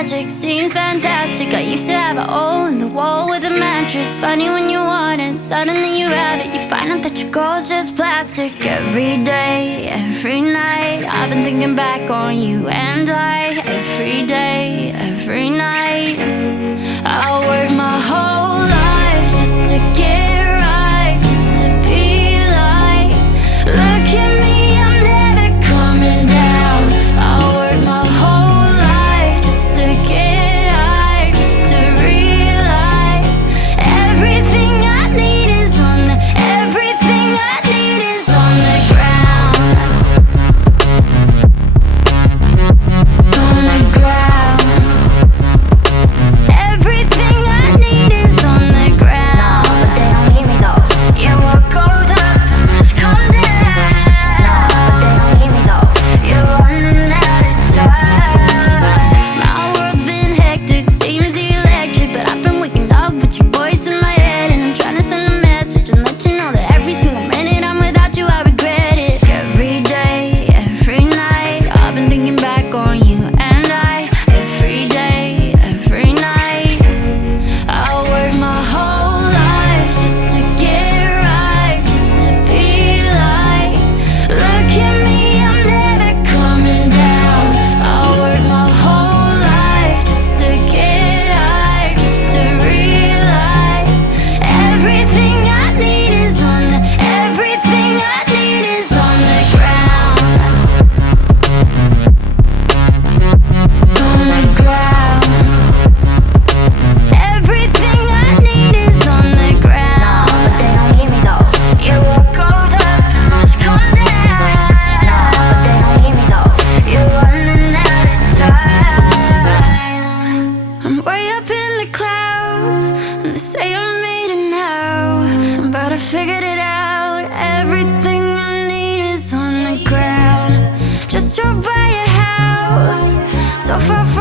magic, seems fantastic. I used to have a hole in the wall with a mattress. Funny when you want it, suddenly you have it. You find out that your goal's just plastic. Every day, every night, I've been thinking back on you and I. Every day, every night, I work my whole life just to get right, just to be like, look at me, I'm never coming down. I work my whole life just to get high, just to realize everything I need is on the, everything I need is on the ground. On the ground. Everything I need is on the ground. No, but they don't need me though. Yeah, what goes up must come down. No, but they don't need me though. You're running out of time. My world's been hectic, seems electric, but I've been waking up with your voice in my head, and I'm trying to send a message and let you know that every single minute I'm without you, I regret it. Every day, every night, I've been thinking back on you and I. Every day, every night, I work my whole life just to get right, just to be like, look at me, I'm never coming down. I work my whole life just to get high, just to realize everything I need is on the, everything I need is on the ground. On the ground. Everything I need is on the No, ground. but they don't need me though. Yeah, what goes up must come down. No, but they don't need me though. You're running out of time. I'm way up in the clouds, and they say I made it now, but I figured it out. Everything I need is on the ground. Just drove by your house, so far